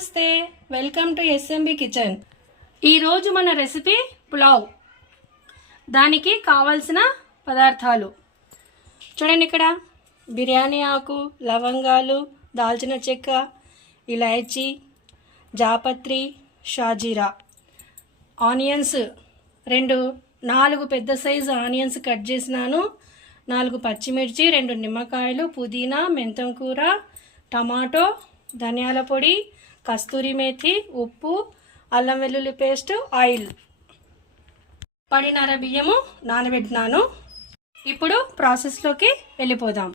నమస్తే, welcome to SMB kitchen. ఈరోజు మన రెసిపీ పులావ్. దానికి కావాల్సిన పదార్థాలు చూడండి. ఇక్కడ బిర్యానీ ఆకు, లవంగాలు, దాల్చిన చెక్క, ఇలాయచీ, జాపత్రి, షాజీరా, ఆనియన్స్ 4 పెద్ద సైజు ఆనియన్స్ కట్ చేసినాను, 4 పచ్చిమిర్చి, 2 నిమ్మకాయలు, పుదీనా, మెంతం కూర, టమాటో, ధనియాల పొడి, కస్తూరి మేథి, ఉప్పు, అల్లం వెల్లుల్లి పేస్ట్, ఆయిల్, పడినర బియ్యము నానబెట్టినాను. ఇప్పుడు ప్రాసెస్లోకి వెళ్ళిపోదాం.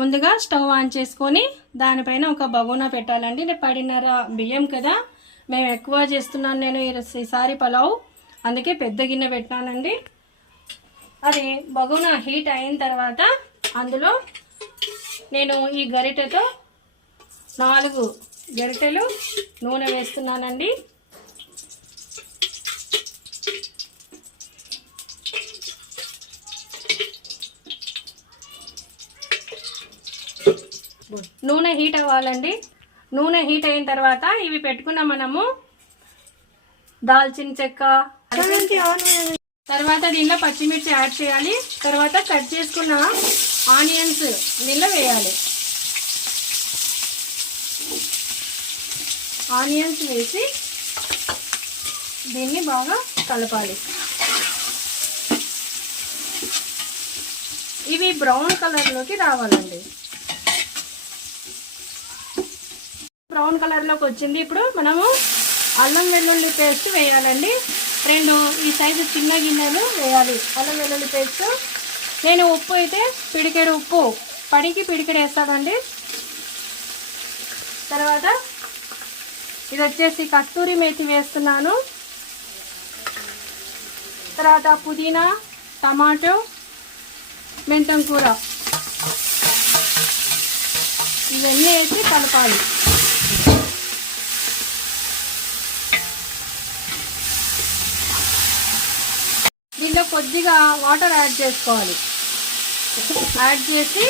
ముందుగా స్టవ్ ఆన్ చేసుకొని దానిపైన ఒక బగోనా పెట్టాలండి. పడినర బియ్యం కదా, మేము ఎక్కువ చేస్తున్నాను నేను ఈసారి పలావ్, అందుకే పెద్ద గిన్నె పెట్టానండి. అది బగోనా హీట్ అయిన తర్వాత అందులో నేను ఈ గరిటెతో 4 గరిటెలు నూనె వేస్తున్నానండి. నూనె హీట్ అవ్వాలండి. నూనె హీట్ అయిన తర్వాత ఇవి పెట్టుకున్న మనము దాల్చిన చెక్క, తర్వాత దీనిలో పచ్చిమిర్చి యాడ్ చేయాలి. తర్వాత కట్ చేసుకున్న ఆనియన్స్ దీనిలో వేయాలి. ఆనియన్స్ వేసి దీన్ని బాగా కలపాలి. ఇవి బ్రౌన్ కలర్లోకి రావాలండి. బ్రౌన్ కలర్లోకి వచ్చింది. ఇప్పుడు మనము అల్లం వెల్లుల్లి పేస్ట్ వేయాలండి. 2 ఈ సైజు చిన్న గిన్నెలు వేయాలి అల్లం వెల్లుల్లి పేస్ట్. నేను ఉప్పు అయితే పిడికెడు ఉప్పు, పడికి పిడికెడు వేస్తానండి. తర్వాత ఇది వచ్చేసి కస్తూరి మేథి వేస్తున్నాను. తర్వాత పుదీనా, టమాటో, మెంతం కూర ఇవన్నీ వేసి కలపాలి. దీంట్లో కొద్దిగా వాటర్ యాడ్ చేసుకోవాలి. యాడ్ చేసి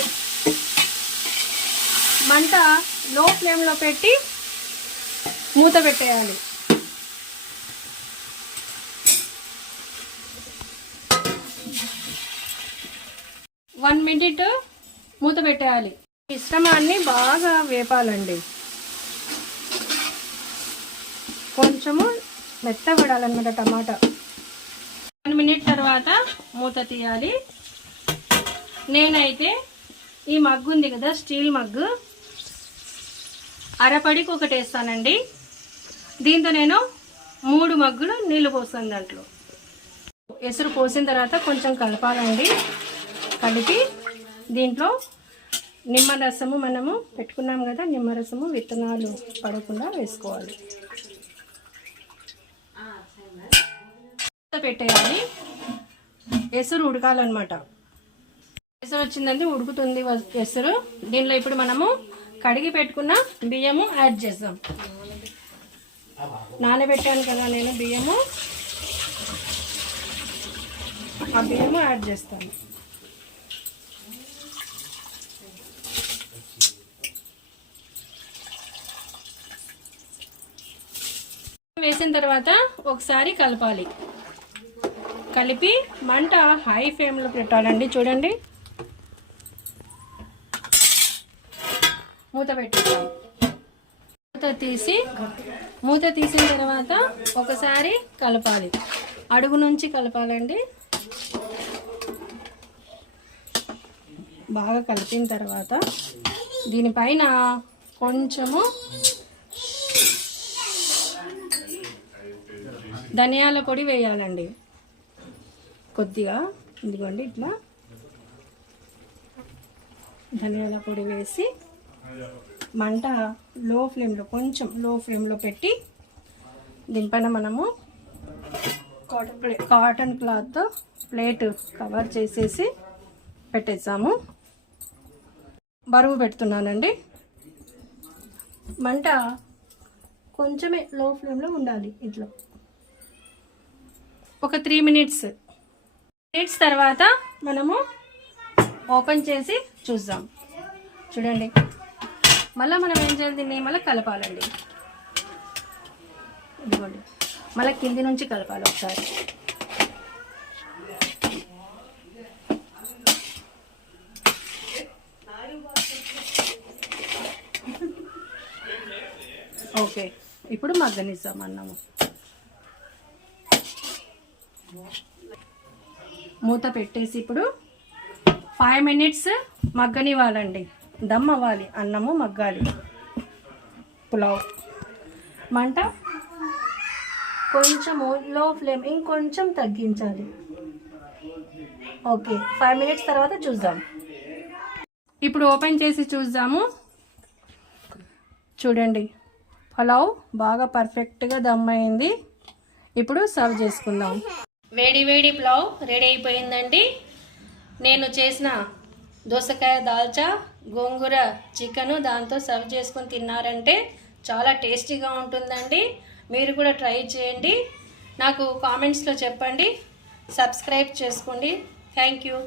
మంట లో ఫ్లేమ్లో పెట్టి మూత పెట్టేయాలి. 1 మినిట్ మూత పెట్టేయాలి. మిశ్రమాన్ని బాగా వేపాలండి. కొంచెము మెత్తబడాలన్నమాట టమాటా. 1 మినిట్ తర్వాత మూత తీయాలి. నేనైతే ఈ మగ్గు ఉంది కదా, స్టీల్ మగ్గు, అరపడికి ఒకటి వేస్తానండి. దీంతో నేను 3 మగ్గులు నీళ్లు పోస్తాను. దాంట్లో ఎసురు పోసిన తర్వాత కొంచెం కలపాలండి. కలిపి దీంట్లో నిమ్మరసము మనము పెట్టుకున్నాం కదా, నిమ్మరసము విత్తనాలు పడకుండా వేసుకోవాలి. పెట్టేయాలి. ఎసురు ఉడకాలన్నమాట. ఎసురు వచ్చిందంటే ఉడుకుతుంది ఎసురు. దీనిలో ఇప్పుడు మనము కడిగి పెట్టుకున్న బియ్యము యాడ్ చేద్దాం. నానబెట్టాను కదా నేను బియ్యము, ఆ బియ్యము యాడ్ చేస్తాను. వేసిన తర్వాత ఒకసారి కలపాలి. కలిపి మంట హై ఫ్లేమ్లో పెట్టాలండి. చూడండి, మూత పెట్టాలి. మూత తీసిన తర్వాత ఒకసారి కలపాలి. అడుగు నుంచి కలపాలండి. బాగా కలిపిన తర్వాత దీనిపైన కొంచెము ధనియాల పొడి వేయాలండి. కొద్దిగా ఇదిగోండి, ఇట్లా ధనియాల పొడి వేసి మంట లో ఫ్లేమ్లో, కొంచెం లో ఫ్లేమ్లో పెట్టి దీనిపైన మనము కాటన్ క్లాత్ ప్లేట్ కవర్ చేసేసి పెట్టేసాము. బరువు పెడుతున్నానండి. మంట కొంచెమే లో ఫ్లేమ్లో ఉండాలి. ఇట్లా ఒక 3 మినిట్స్ తర్వాత మనము ఓపెన్ చేసి చూద్దాం. చూడండి, మళ్ళీ మనం ఏం చేయాలి, దీన్ని మళ్ళీ కలపాలండి. ఇదిగోండి, మళ్ళీ కింది నుంచి కలపాలి ఒకసారి. ఓకే, ఇప్పుడు మగ్గనిస్తాం అన్నము. మూత పెట్టేసి ఇప్పుడు 5 మినిట్స్ మగ్గనివ్వాలండి. దమ్ అవ్వాలి, అన్నము మగ్గాలి. పులావ్ మంట కొంచెం లో ఫ్లేమ్ ఇంకొంచెం తగ్గించాలి. ఓకే, 5 మినిట్స్ తర్వాత చూద్దాం. ఇప్పుడు ఓపెన్ చేసి చూద్దాము. చూడండి, పులావ్ బాగా పర్ఫెక్ట్గా దమ్ అయింది. ఇప్పుడు సర్వ్ చేసుకుందాం. వేడి వేడి పులావ్ రెడీ అయిపోయిందండి. నేను చేసిన దోసకాయ దాల్చా, గోంగూర చికెను దాంతో సర్వ్ చేసుకొని తిన్నారంటే చాలా టేస్టీగా ఉంటుందండి. మీరు కూడా ట్రై చేయండి. నాకు కామెంట్స్లో చెప్పండి. సబ్స్క్రైబ్ చేసుకోండి. Thank you.